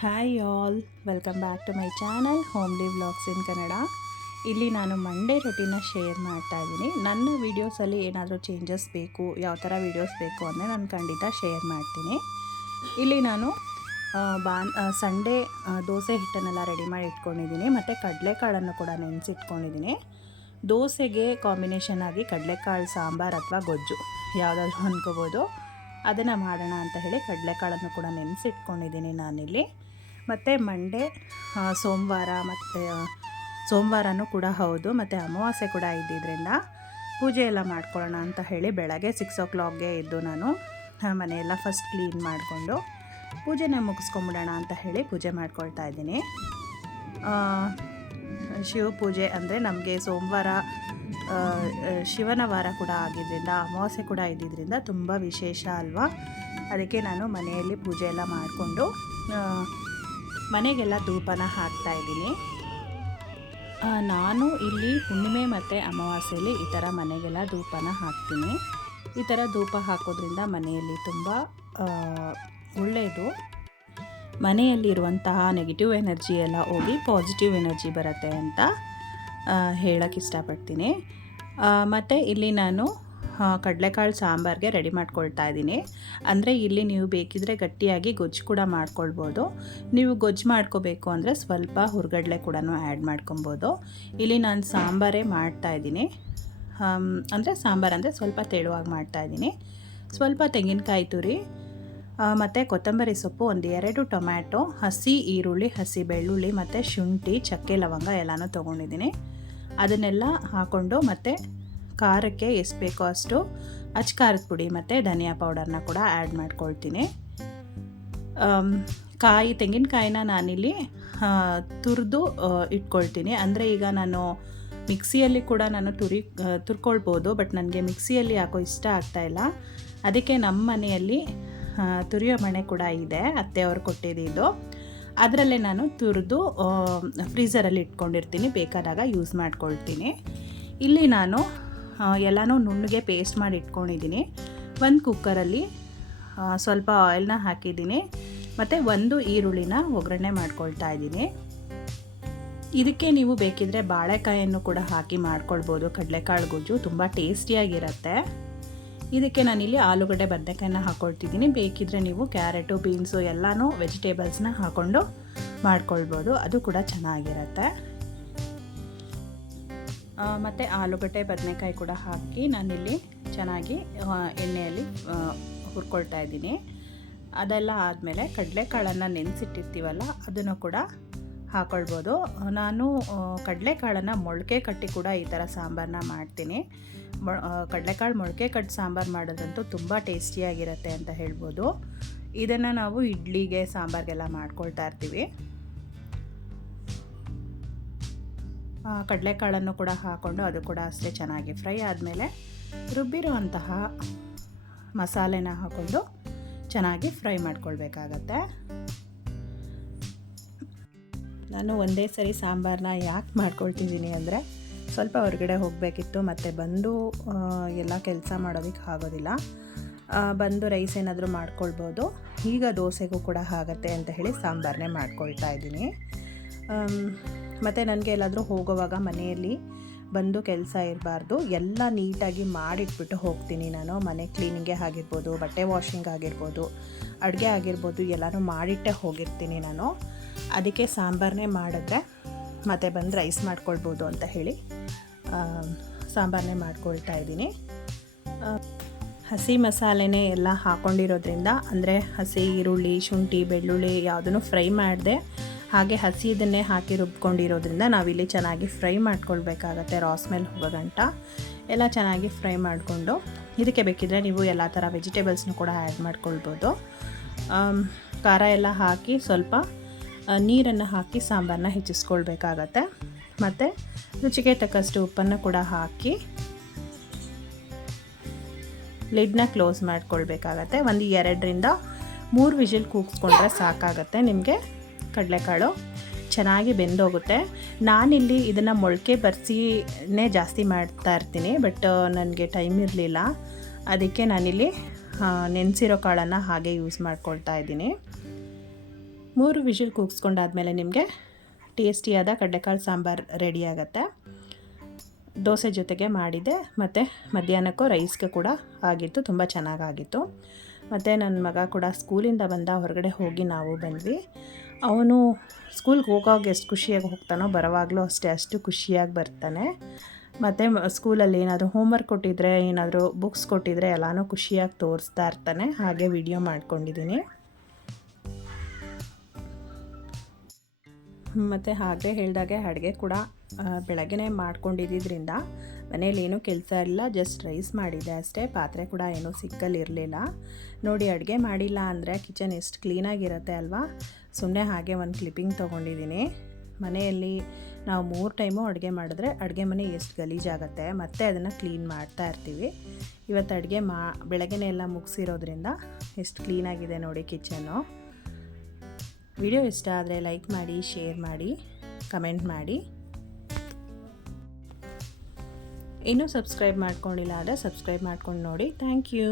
Hi all, welcome back to my channel homely vlogs in Kannada. ಇಲ್ಲಿ ನಾನು Monday routine share ಮಾಡ್ತಾ ಇದ್ದೀನಿ. ನನ್ನ ವೀಡಿಯೋಸಲ್ಲಿ ಏನಾದರೂ ಚೇಂಜಸ್ ಬೇಕು, ಯಾವ ಥರ ವೀಡಿಯೋಸ್ ಬೇಕು ಅಂದರೆ ನಾನು ಖಂಡಿತ ಶೇರ್ ಮಾಡ್ತೀನಿ. ಇಲ್ಲಿ ನಾನು ಸಂಡೇ ದೋಸೆ ಹಿಟ್ಟನ್ನೆಲ್ಲ ರೆಡಿ ಮಾಡಿ ಇಟ್ಕೊಂಡಿದ್ದೀನಿ ಮತ್ತು ಕಡಲೆಕಾಳನ್ನು ಕೂಡ ನೆನೆಸಿಟ್ಕೊಂಡಿದ್ದೀನಿ. ದೋಸೆಗೆ ಕಾಂಬಿನೇಷನ್ ಆಗಿ ಕಡಲೆಕಾಳು ಸಾಂಬಾರು ಅಥವಾ ಗೊಜ್ಜು ಯಾವುದಾದ್ರೂ ಅಂದ್ಕೋಬೋದು. ಅದನ್ನು ಮಾಡೋಣ ಅಂತ ಹೇಳಿ ಕಡಲೆಕಾಳನ್ನು ಕೂಡ ನೆನೆಸಿಟ್ಕೊಂಡಿದ್ದೀನಿ ನಾನಿಲ್ಲಿ. ಮತ್ತು ಮಂಡೇ ಸೋಮವಾರನೂ ಕೂಡ ಹೌದು, ಮತ್ತು ಅಮಾವಾಸ್ಯೆ ಕೂಡ ಇದ್ದಿದ್ದರಿಂದ ಪೂಜೆ ಎಲ್ಲ ಮಾಡ್ಕೊಳ್ಳೋಣ ಅಂತ ಹೇಳಿ ಬೆಳಗ್ಗೆ 6 o'clockಗೆ ಎದ್ದು ನಾನು ಮನೆಯೆಲ್ಲ ಫಸ್ಟ್ ಕ್ಲೀನ್ ಮಾಡಿಕೊಂಡು ಪೂಜೆನ ಮುಗಿಸ್ಕೊಂಬಿಡೋಣ ಅಂತ ಹೇಳಿ ಪೂಜೆ ಮಾಡ್ಕೊಳ್ತಾ ಇದ್ದೀನಿ. ಶಿವ ಪೂಜೆ ಅಂದರೆ ನಮಗೆ ಸೋಮವಾರ ಶಿವನ ವಾರ ಕೂಡ ಆಗಿದ್ದರಿಂದ ಅಮಾವಾಸ್ಯೆ ಕೂಡ ಇದ್ದಿದ್ದರಿಂದ ತುಂಬ ವಿಶೇಷ ಅಲ್ವಾ. ಅದಕ್ಕೆ ನಾನು ಮನೆಯಲ್ಲಿ ಪೂಜೆ ಎಲ್ಲ ಮಾಡಿಕೊಂಡು ಮನೆಗೆಲ್ಲ ಧೂಪನ ಹಾಕ್ತಾಯಿದ್ದೀನಿ. ನಾನು ಇಲ್ಲಿ ಹುಣ್ಣಿಮೆ ಮತ್ತು ಅಮಾವಾಸ್ಯೆಯಲ್ಲಿ ಈ ಥರ ಮನೆಗೆಲ್ಲ ಧೂಪನ ಹಾಕ್ತೀನಿ. ಈ ಥರ ಧೂಪ ಹಾಕೋದ್ರಿಂದ ಮನೆಯಲ್ಲಿ ತುಂಬ ಒಳ್ಳೆಯದು. ಮನೆಯಲ್ಲಿರುವಂತಹ ನೆಗೆಟಿವ್ ಎನರ್ಜಿ ಎಲ್ಲ ಹೋಗಿ ಪಾಸಿಟಿವ್ ಎನರ್ಜಿ ಬರುತ್ತೆ ಅಂತ ಹೇಳೋಕ್ಕೆ ಇಷ್ಟಪಡ್ತೀನಿ. ಮತ್ತು ಇಲ್ಲಿ ನಾನು ಕಡಲೆಕಾಳು ಸಾಂಬಾರಿಗೆ ರೆಡಿ ಮಾಡ್ಕೊಳ್ತಾ ಇದ್ದೀನಿ. ಅಂದರೆ ಇಲ್ಲಿ ನೀವು ಬೇಕಿದ್ರೆ ಗಟ್ಟಿಯಾಗಿ ಗೊಜ್ಜು ಕೂಡ ಮಾಡ್ಕೊಳ್ಬೋದು. ನೀವು ಗೊಜ್ಜು ಮಾಡ್ಕೋಬೇಕು ಅಂದರೆ ಸ್ವಲ್ಪ ಹುರ್ಗಡ್ಲೆ ಕೂಡ ಆ್ಯಡ್ ಮಾಡ್ಕೊಬೋದು. ಇಲ್ಲಿ ನಾನು ಸಾಂಬಾರೇ ಮಾಡ್ತಾಯಿದ್ದೀನಿ. ಅಂದರೆ ಸಾಂಬಾರಂದರೆ ಸ್ವಲ್ಪ ತೆಳುವಾಗಿ ಮಾಡ್ತಾಯಿದ್ದೀನಿ. ಸ್ವಲ್ಪ ತೆಂಗಿನಕಾಯಿ ತುರಿ ಮತ್ತು ಕೊತ್ತಂಬರಿ ಸೊಪ್ಪು, 1-2 ಟೊಮ್ಯಾಟೊ, ಹಸಿ ಈರುಳ್ಳಿ, ಹಸಿ ಬೆಳ್ಳುಳ್ಳಿ ಮತ್ತು ಶುಂಠಿ, ಚಕ್ಕೆ, ಲವಂಗ ಎಲ್ಲನೂ ತೊಗೊಂಡಿದ್ದೀನಿ. ಅದನ್ನೆಲ್ಲ ಹಾಕ್ಕೊಂಡು ಮತ್ತು ಖಾರಕ್ಕೆ ಎಷ್ಟು ಬೇಕೋ ಅಷ್ಟು ಖಾರದ ಪುಡಿ ಮತ್ತು ಧನಿಯಾ ಪೌಡರ್ನ ಕೂಡ ಆ್ಯಡ್ ಮಾಡ್ಕೊಳ್ತೀನಿ. ತೆಂಗಿನಕಾಯಿನ ನಾನಿಲ್ಲಿ ತುರಿದು ಇಟ್ಕೊಳ್ತೀನಿ. ಅಂದರೆ ಈಗ ನಾನು ಮಿಕ್ಸಿಯಲ್ಲಿ ಕೂಡ ನಾನು ತುರ್ಕೊಳ್ಬೋದು, ಬಟ್ ನನಗೆ ಮಿಕ್ಸಿಯಲ್ಲಿ ಯಾಕೋ ಇಷ್ಟ ಆಗ್ತಾಯಿಲ್ಲ. ಅದಕ್ಕೆ ನಮ್ಮ ಮನೆಯಲ್ಲಿ ತುರಿಯೋ ಮಣೆ ಕೂಡ ಇದೆ, ಅತ್ತೆಯವರು ಕೊಟ್ಟಿದ್ದು. ಅದರಲ್ಲೇ ನಾನು ತುರಿದು ಫ್ರೀಝರಲ್ಲಿ ಇಟ್ಕೊಂಡಿರ್ತೀನಿ, ಬೇಕಾದಾಗ ಯೂಸ್ ಮಾಡ್ಕೊಳ್ತೀನಿ. ಇಲ್ಲಿ ನಾನು ಎಲ್ಲನೂ ನುಣ್ಣಗೆ ಪೇಸ್ಟ್ ಮಾಡಿ ಇಟ್ಕೊಂಡಿದ್ದೀನಿ. ಒಂದು ಕುಕ್ಕರಲ್ಲಿ ಸ್ವಲ್ಪ ಆಯಿಲ್ನ ಹಾಕಿದ್ದೀನಿ ಮತ್ತು 1 ಈರುಳ್ಳಿನ ಒಗ್ಗರಣೆ ಮಾಡ್ಕೊಳ್ತಾ ಇದ್ದೀನಿ. ಇದಕ್ಕೆ ನೀವು ಬೇಕಿದ್ದರೆ ಬಾಳೆಕಾಯನ್ನು ಕೂಡ ಹಾಕಿ ಮಾಡ್ಕೊಳ್ಬೋದು. ಕಡಲೆಕಾಳು ಗೊಜ್ಜು ತುಂಬ ಟೇಸ್ಟಿಯಾಗಿರುತ್ತೆ. ಇದಕ್ಕೆ ನಾನಿಲ್ಲಿ ಆಲೂಗಡ್ಡೆ, ಬದನೆಕಾಯಿನ ಹಾಕ್ಕೊಳ್ತಿದ್ದೀನಿ. ಬೇಕಿದ್ದರೆ ನೀವು ಕ್ಯಾರೆಟು, ಬೀನ್ಸು ಎಲ್ಲನೂ ವೆಜಿಟೇಬಲ್ಸ್ನ ಹಾಕ್ಕೊಂಡು ಮಾಡ್ಕೊಳ್ಬೋದು, ಅದು ಕೂಡ ಚೆನ್ನಾಗಿರುತ್ತೆ. ಮತ್ತು ಆಲೂಗಡ್ಡೆ, ಬದನೆಕಾಯಿ ಕೂಡ ಹಾಕಿ ನಾನಿಲ್ಲಿ ಚೆನ್ನಾಗಿ ಎಣ್ಣೆಯಲ್ಲಿ ಹುರ್ಕೊಳ್ತಾ ಇದ್ದೀನಿ. ಅದೆಲ್ಲ ಆದಮೇಲೆ ಕಡಲೆಕಾಳನ್ನು ನೆನೆಸಿಟ್ಟಿರ್ತೀವಲ್ಲ ಅದನ್ನು ಕೂಡ ಹಾಕ್ಕೊಳ್ಬೋದು. ನಾನು ಕಡಲೆಕಾಳನ್ನು ಮೊಳಕೆ ಕಟ್ಟಿ ಕೂಡ ಈ ಥರ ಸಾಂಬಾರನ್ನ ಮಾಡ್ತೀನಿ. ಕಡಲೆಕಾಳು ಮೊಳಕೆ ಕಟ್ಟಿ ಸಾಂಬಾರು ಮಾಡೋದಂತೂ ತುಂಬ ಟೇಸ್ಟಿಯಾಗಿರುತ್ತೆ ಅಂತ ಹೇಳ್ಬೋದು. ಇದನ್ನು ನಾವು ಇಡ್ಲಿಗೆ, ಸಾಂಬಾರಿಗೆಲ್ಲ ಮಾಡ್ಕೊಳ್ತಾ ಇರ್ತೀವಿ. ಕಡಲೆಕಾಳನ್ನು ಕೂಡ ಹಾಕ್ಕೊಂಡು ಅದು ಕೂಡ ಅಷ್ಟೇ ಚೆನ್ನಾಗಿ ಫ್ರೈ ಆದಮೇಲೆ ರುಬ್ಬಿರುವಂತಹ ಮಸಾಲೆನ ಹಾಕ್ಕೊಂಡು ಚೆನ್ನಾಗಿ ಫ್ರೈ ಮಾಡ್ಕೊಳ್ಬೇಕಾಗತ್ತೆ. ನಾನು ಒಂದೇ ಸರಿ ಸಾಂಬಾರನ್ನ ಯಾಕೆ ಮಾಡ್ಕೊಳ್ತಿದ್ದೀನಿ ಅಂದರೆ ಸ್ವಲ್ಪ ಹೊರಗಡೆ ಹೋಗಬೇಕಿತ್ತು ಮತ್ತು ಬಂದು ಎಲ್ಲ ಕೆಲಸ ಮಾಡೋದಕ್ಕೆ ಆಗೋದಿಲ್ಲ. ಬಂದು ರೈಸ್ ಏನಾದರೂ ಮಾಡ್ಕೊಳ್ಬೋದು. ಈಗ ದೋಸೆಗೂ ಕೂಡ ಆಗುತ್ತೆ ಅಂತ ಹೇಳಿ ಸಾಂಬಾರನ್ನೇ ಮಾಡ್ಕೊಳ್ತಾ ಇದ್ದೀನಿ. ಮತ್ತು ನನಗೆ ಎಲ್ಲಾದರೂ ಹೋಗುವಾಗ ಮನೆಯಲ್ಲಿ ಬಂದು ಕೆಲಸ ಇರಬಾರ್ದು, ಎಲ್ಲ ನೀಟಾಗಿ ಮಾಡಿಟ್ಬಿಟ್ಟು ಹೋಗ್ತೀನಿ ನಾನು. ಮನೆ ಕ್ಲೀನಿಂಗೇ ಆಗಿರ್ಬೋದು, ಬಟ್ಟೆ ವಾಷಿಂಗ್ ಆಗಿರ್ಬೋದು, ಅಡುಗೆ ಆಗಿರ್ಬೋದು, ಎಲ್ಲನೂ ಮಾಡಿಟ್ಟೇ ಹೋಗಿರ್ತೀನಿ ನಾನು. ಅದಕ್ಕೆ ಸಾಂಬಾರನ್ನೇ ಮಾಡಿದ್ರೆ ಮತ್ತು ಬಂದು ರೈಸ್ ಮಾಡ್ಕೊಳ್ಬೋದು ಅಂತ ಹೇಳಿ ಸಾಂಬಾರನ್ನೇ ಮಾಡ್ಕೊಳ್ತಾ ಇದ್ದೀನಿ. ಹಸಿ ಮಸಾಲೆನೇ ಎಲ್ಲ ಹಾಕ್ಕೊಂಡಿರೋದ್ರಿಂದ, ಅಂದರೆ ಹಸಿ ಈರುಳ್ಳಿ, ಶುಂಠಿ, ಬೆಳ್ಳುಳ್ಳಿ ಯಾವುದನ್ನು ಫ್ರೈ ಮಾಡಿದೆ, ಹಾಗೆ ಹಸಿದನ್ನೇ ಹಾಕಿ ರುಬ್ಕೊಂಡಿರೋದ್ರಿಂದ ನಾವಿಲ್ಲಿ ಚೆನ್ನಾಗಿ ಫ್ರೈ ಮಾಡ್ಕೊಳ್ಬೇಕಾಗತ್ತೆ. ರಾ ಸ್ಮೆಲ್ ಹೋಗೋ ಗಂಟ ಎಲ್ಲ ಚೆನ್ನಾಗಿ ಫ್ರೈ ಮಾಡಿಕೊಂಡು ಇದಕ್ಕೆ ಬೇಕಿದ್ದರೆ ನೀವು ಎಲ್ಲ ಥರ ವೆಜಿಟೇಬಲ್ಸ್ನೂ ಕೂಡ ಆ್ಯಡ್ ಮಾಡ್ಕೊಳ್ಬೋದು. ಖಾರ ಎಲ್ಲ ಹಾಕಿ ಸ್ವಲ್ಪ ನೀರನ್ನು ಹಾಕಿ ಸಾಂಬಾರನ್ನ ಹೆಚ್ಚಿಸ್ಕೊಳ್ಬೇಕಾಗತ್ತೆ. ಮತ್ತು ರುಚಿಗೆ ತಕ್ಕಷ್ಟು ಉಪ್ಪನ್ನು ಕೂಡ ಹಾಕಿ ಲಿಡ್ನ ಕ್ಲೋಸ್ ಮಾಡ್ಕೊಳ್ಬೇಕಾಗತ್ತೆ. 2-3 ವಿಷಿಲ್ ಕೂಗಿಸ್ಕೊಂಡ್ರೆ ಸಾಕಾಗತ್ತೆ. ನಿಮಗೆ ಕಡಲೆಕಾಳು ಚೆನ್ನಾಗಿ ಬೆಂದೋಗುತ್ತೆ. ನಾನಿಲ್ಲಿ ಇದನ್ನು ಮೊಳಕೆ ಬರೆಸಿನೇ ಜಾಸ್ತಿ ಮಾಡ್ತಾ ಇರ್ತೀನಿ, ಬಟ್ ನನಗೆ ಟೈಮ್ ಇರಲಿಲ್ಲ. ಅದಕ್ಕೆ ನಾನಿಲ್ಲಿ ನೆನೆಸಿರೋ ಕಾಳನ್ನು ಹಾಗೆ ಯೂಸ್ ಮಾಡ್ಕೊಳ್ತಾ ಇದ್ದೀನಿ. 3 ವಿಷಲ್ ಕೂಗಿಸ್ಕೊಂಡಾದ್ಮೇಲೆ ನಿಮಗೆ ಟೇಸ್ಟಿಯಾದ ಕಡಲೆಕಾಳು ಸಾಂಬಾರು ರೆಡಿ ಆಗುತ್ತೆ. ದೋಸೆ ಜೊತೆಗೆ ಮಾಡಿದೆ ಮತ್ತು ಮಧ್ಯಾಹ್ನಕ್ಕೂ ರೈಸ್ಗೆ ಕೂಡ ಆಗಿತ್ತು, ತುಂಬ ಚೆನ್ನಾಗಾಗಿತ್ತು. ಮತ್ತು ನನ್ನ ಮಗ ಕೂಡ ಸ್ಕೂಲಿಂದ ಬಂದ, ಹೊರಗಡೆ ಹೋಗಿ ನಾವು ಬಂದ್ವಿ. ಅವನು ಸ್ಕೂಲ್ಗೆ ಹೋಗೋವಾಗ ಎಷ್ಟು ಖುಷಿಯಾಗಿ ಹೋಗ್ತಾನೋ ಬರೋವಾಗಲೂ ಅಷ್ಟು ಖುಷಿಯಾಗಿ ಬರ್ತಾನೆ. ಮತ್ತು ಸ್ಕೂಲಲ್ಲಿ ಏನಾದರೂ ಹೋಮ್ವರ್ಕ್ ಕೊಟ್ಟಿದ್ದರೆ, ಏನಾದರೂ ಬುಕ್ಸ್ ಕೊಟ್ಟಿದ್ದರೆ ಎಲ್ಲನೂ ಖುಷಿಯಾಗಿ ತೋರಿಸ್ತಾ ಇರ್ತಾನೆ. ಹಾಗೆ ವಿಡಿಯೋ ಮಾಡ್ಕೊಂಡಿದ್ದೀನಿ. ಮತ್ತು ಹಾಗೆ ಹೇಳಿದಾಗೆ ಅಡುಗೆ ಕೂಡ ಬೆಳಗ್ಗೆ ಮಾಡ್ಕೊಂಡಿದ್ದರಿಂದ ಮನೇಲಿ ಏನೂ ಕೆಲಸ ಇಲ್ಲ, ಜಸ್ಟ್ ರೈಸ್ ಮಾಡಿದೆ ಅಷ್ಟೇ. ಪಾತ್ರೆ ಕೂಡ ಏನೂ ಸಿಕ್ಕಲ್ಲಿರಲಿಲ್ಲ. ನೋಡಿ, ಅಡುಗೆ ಮಾಡಿಲ್ಲ ಅಂದರೆ ಕಿಚನ್ ಎಷ್ಟು ಕ್ಲೀನಾಗಿರುತ್ತೆ ಅಲ್ವಾ. ಸುಮ್ಮನೆ ಹಾಗೆ ಒಂದು ಕ್ಲಿಪ್ಪಿಂಗ್ ತೊಗೊಂಡಿದ್ದೀನಿ. ಮನೆಯಲ್ಲಿ ನಾವು 3 ಟೈಮು ಅಡುಗೆ ಮಾಡಿದ್ರೆ ಅಡುಗೆ ಮನೆ ಎಷ್ಟು ಗಲೀಜಾಗುತ್ತೆ, ಮತ್ತು ಅದನ್ನು ಕ್ಲೀನ್ ಮಾಡ್ತಾ ಇರ್ತೀವಿ. ಇವತ್ತು ಅಡುಗೆ ಬೆಳಗ್ಗೆನೇ ಎಲ್ಲ ಮುಗಿಸಿರೋದ್ರಿಂದ ಎಷ್ಟು ಕ್ಲೀನಾಗಿದೆ ನೋಡಿ ಕಿಚನ್ನು. ವಿಡಿಯೋ ಇಷ್ಟ ಆದರೆ ಲೈಕ್ ಮಾಡಿ, ಶೇರ್ ಮಾಡಿ, ಕಮೆಂಟ್ ಮಾಡಿ. ಇನ್ನೂ ಸಬ್ಸ್ಕ್ರೈಬ್ ಮಾಡ್ಕೊಂಡಿಲ್ಲ ಆದರೆ ಸಬ್ಸ್ಕ್ರೈಬ್ ಮಾಡ್ಕೊಂಡು ನೋಡಿ. Thank you.